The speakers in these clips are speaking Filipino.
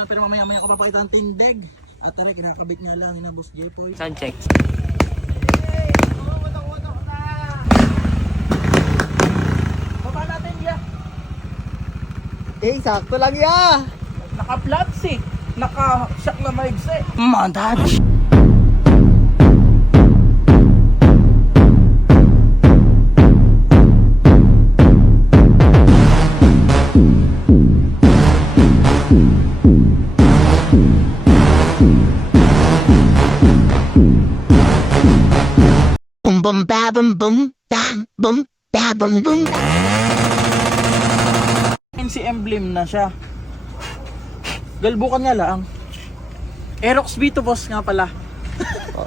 naman, pero mamaya ko papakita ng tindig. At tara, kinakabit nga lang na Boss Jepoy. Sound check. Baba natin, ya. Sakto lang ya. Naka-flats eh. Naka-shock na maigsi. Mandad. Boom boom ba boom boom ba boom boom. NC emblem na siya. Galbukan nga lang. Aerox B2 boss nga pala.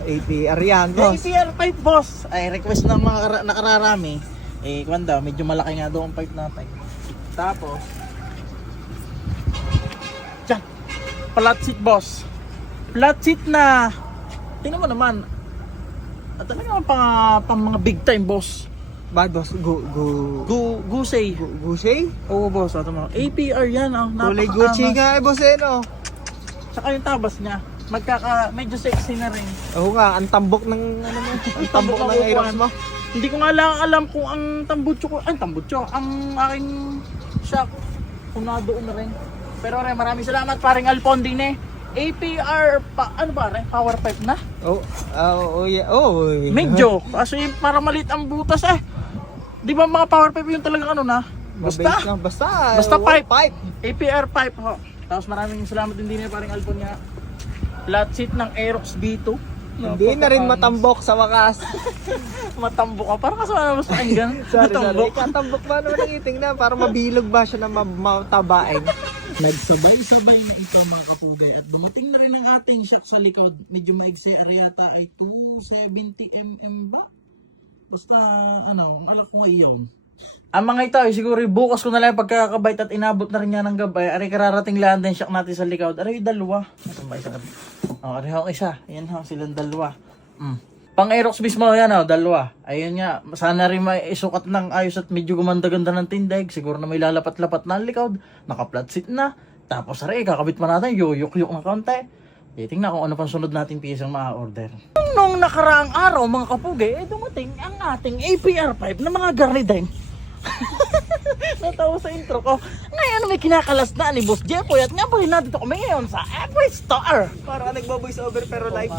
APR yan, boss. APR pipe boss. Ay request ng mga nakararami. Eh kwan daw, medyo malaki nga daw ang pipe natin. Tapos Diyan. Flat seat boss. Flat seat na. Tingnan mo naman. At talaga pang mga big time boss. Bad boss, Gusey. Gusey? Oo boss, ato mo. APR yan ah. Kulay Gucci nga boss no. Saka yung tabas niya. Medyo sexy na rin. Oo nga, ang tambok ng ano mo, ang tambok ng Aerox mo. Hindi ko nga lang alam kung ang tambutso ko, ang aking shock kung nadoon na rin. Pero rin, maraming salamat paring Alpon din eh. APR pa, ano ba rin? Power pipe na? Yeah. Oh. Medyo, kasi para malit ang butas eh. Di ba mga power pipe yung talagang ano na? Basta pipe. APR pipe ho. Tapos maraming salamat din din paring Alpon nga. Flat seat ng Aerox B2. Hindi na rin matambok sa wakas. Matambok ka. Parang kasama mas pakinggan. Sorry. Katambok ba naman ang iting na? Para mabilog ba siya na matabain? Nagsabay-sabay na ito mga kapugay. At dumating na rin ang ating shock sa likod. Medyo maigse areata ay 270mm ba? Basta ano, ang alak ko ngayon. Ang mga ito ay siguro bukas ko na lang pagkakabait at inabot na rin yan ng gabay. Aray kararating lang din shock natin sa likod. Aray dalawa. Aray ho isa. Ayan ho silang dalawa. Pang Aerox mismo yan ho, dalawa. Ayun nga, sana rin may isukat ng ayos at medyo gumanda-ganda ng tindig. Siguro na may lalapat-lapat na ang likod. Naka-flat seat na. Tapos aray, kakabit pa natin, yuyuk-yuk na konti. Tingnan kung ano pang sunod nating piyesang ma-order. Nung nakaraang araw mga kapugay, dumating ang ating APR pipe na mga garnideng. Natawa sa intro ko. Ngayon may kinakalas na ni Boss Jepoy at nga po natin kami ngayon sa Every Star. Para ka nagbo-voice over pero live.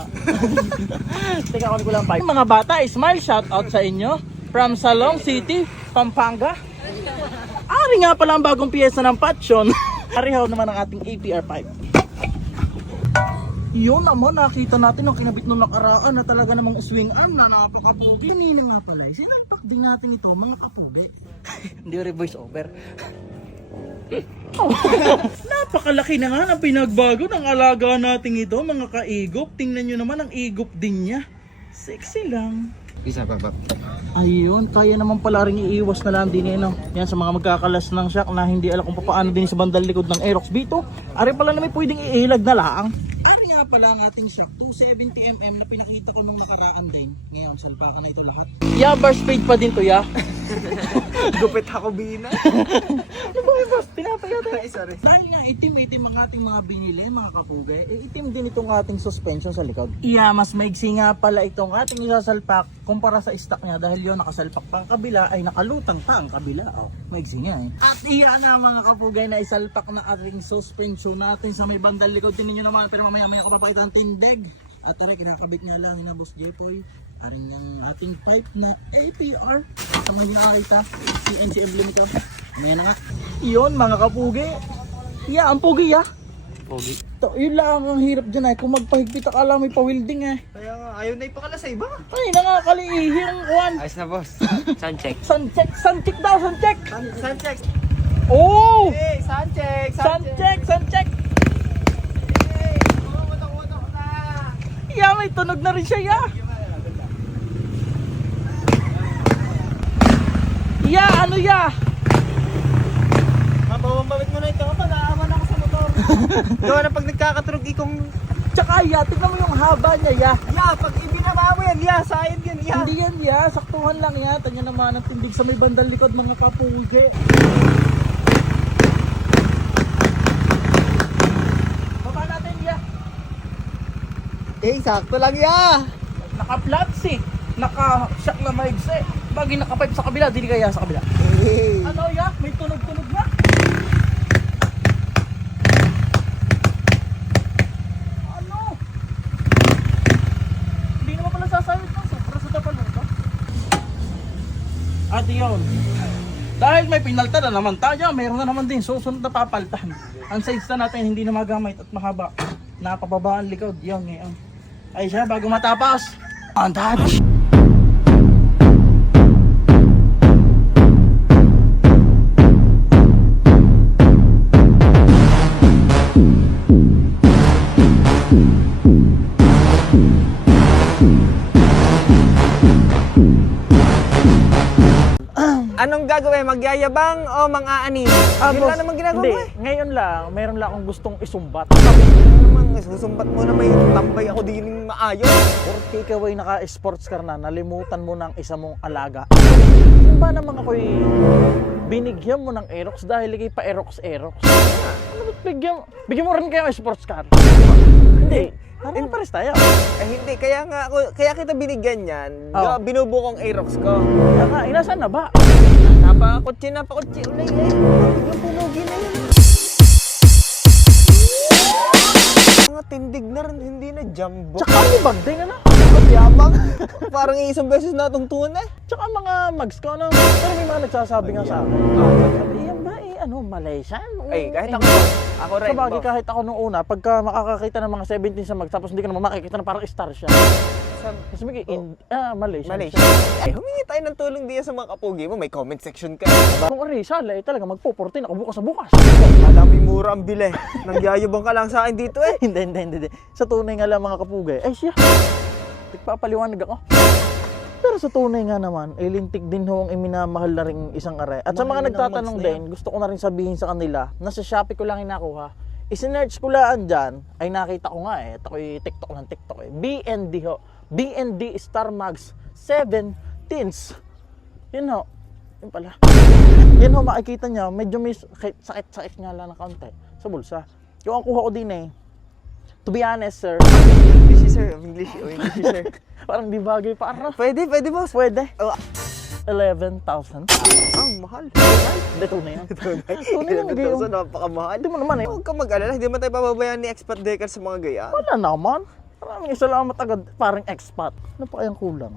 Teka ko lang pa. Mga bata, smile shout out sa inyo from Salong City, Pampanga. Ari nga pala ang bagong piyesa ng Patsion. Arihaw naman ang ating APR pipe. Yun naman, nakita natin ang kinabit nung nakaraan na talaga namang swing arm na napakapugi. Kanina nga pala, sinalpak din natin ito mga kapugi. Hindi rin voice over. Napakalaki na nga ang pinagbago ng alaga natin ito mga kaigop. Tingnan nyo naman ang igop din niya. Sexy lang. Isa pa. Ayun, kaya naman pala rin iiwas na lang din no? Yan sa mga magkakalas ng shock na hindi alam kung paano din sa bandal likod ng Aerox B2. Ari pala na may pwedeng iilag na laang. Ari nga pala ang ating shock, 270mm na pinakita ko nung nakaraan din. Ngayon, salpakan na ito lahat. Yeah, bar speed pa din to ya. Gupit ako bina. Ano ba yung boss? Pinapayata. Sorry. Dahil nga itim-itim ang ating mga binili, mga kapugay, itim din itong ating suspension sa likod. Iya, mas maigsi nga pala itong ating isasalpak kumpara sa stock niya dahil yun nakasalpak pa ang kabila ay nakalutang pa ang kabila. Oh, maigsi nga eh. At iya nga mga kapugay na isalpak na ating suspension natin sa may bandal likod. Tingnan nyo naman, pero mamaya ko papakita ng tindig. At tara, kinakabit nga lang na Boss Jepoy. Aring ang ating pipe na APR. Sa mga nakakita, CNC emblem ito. Ngayon na nga. Yun mga kapugi. Yeah, ang pugi ya. Pogi. Yun lang ang hirap dyan ay. Kung magpahigpit ka lang may pa-welding eh. Kaya nga, ayaw na ipakala sa iba. Ay, nakakaliihing one. Ayos na boss. Sound check. Suncheck daw, suncheck. Sound check. Oh! Hey, sound check. Suncheck. Yeah, may tunog na rin siya ya. Ya, ano ya? Mabawang-bawit mo na ito pa, naaman ako sa motor. Gawa na pag nagkakatunog ikong... Tsaka ya, tignan mo yung haba niya ya. Ya, pag ibinaba mo yan, ya, sayang yan, ya. Hindi yan ya, saktuhan lang ya. Tanya naman ang tindig sa may bandang likod mga kapugi. Eh, sakto lang ya. Naka-flats eh. Naka-shock na maigse. Bagay naka-pipe sa kabila, di kaya sa kabila. Eh. Ano ya? May tunog-tunog na. Ano? Hindi naman pala sasawit ng supra sa tapal nito. At yun. Dahil may pinalta na naman tayo, mayroon na naman din susunod na papaltan. Ang size na natin hindi na magamit at mahaba. Napababa ang likod. Yun ngayon. Ay siya, bago matapos. On touch! Anong gagawin? Magyayabang o mang-aanim? Yun lang naman ginagawa Hindi, mo eh. ngayon lang, meron lang akong gustong isumbat. Ano naman, susumbat mo na may tambay ako din maayos. Porque ikaw ay naka-sports car na, nalimutan mo ng isa mong alaga. Yung ba naman ako'y binigyan mo ng Aerox dahil ikay pa Aerox? Ano ba't bigyan mo rin kayo ng sports car? Hindi, parang pares tayo. Eh hindi, kaya kita binigyan yan. Oh. Binubukong Aerox ko. Kaya nga, inasan na ba? Napakutsi. Ulay eh. Yung punugi na yun. Mga tindig na rin, hindi na jumbo. Tsaka yung bagding ano? Ang yabang. Parang isang beses natong tunay. Tsaka mga mags ko ano? Pero may mga nagsasabi nga sa akin. Sabi, yan ba eh, ano, Malaysian? Ay, kahit Eh, ako rin. sa bagay, boss. kahit ako nung una, pagka makakakita ng mga 17 sa mags, tapos hindi ka naman makikita na parang star siya. Kasi may Malaysian. Malaysia. Ay, humingi tayo ng tulong diyan sa mga kapugi mo. May comment section ka. Kung Rizal, eh, talaga magpo-14 ako bukas na bukas. Madami mura ang bili. Nangyayabang ka lang sa akin dito eh. Hindi. Sa tunay nga lang mga kapugay, ay siya. Nagpapaliwanag ako. Pero sa tunay nga naman, ay lintik din ho ang iminamahal na rin isang are. At sa mga Mahal na nagtatanong mags na din, gusto ko na rin sabihin sa kanila, na sa Shopee ko lang inakuha. Isinerch ko lang dyan, ay nakita ko nga eh, ako'y TikTok eh. BND ho. BND Star Mags 7 Teens. Yun ho. Yun pala. Yan ho, makikita nyo, medyo may sakit nga lang ng kaunti sa bulsa. Yung ang kuha ko din eh, to be honest sir, English sir. English sir. parang di bagay para. Pwede boss. Pwede. Oh. 11,000. Ang mahal. Hindi, tunay yan. Tunay yan, gayo. 11,000, napakamahal. Hindi mo naman eh. Huwag ka mag-alala, hindi man tayo pababayaan ni Expat Decker sa mga gaya. Wala naman. Maraming salamat agad, parang expat. Ano pa kayang kulang?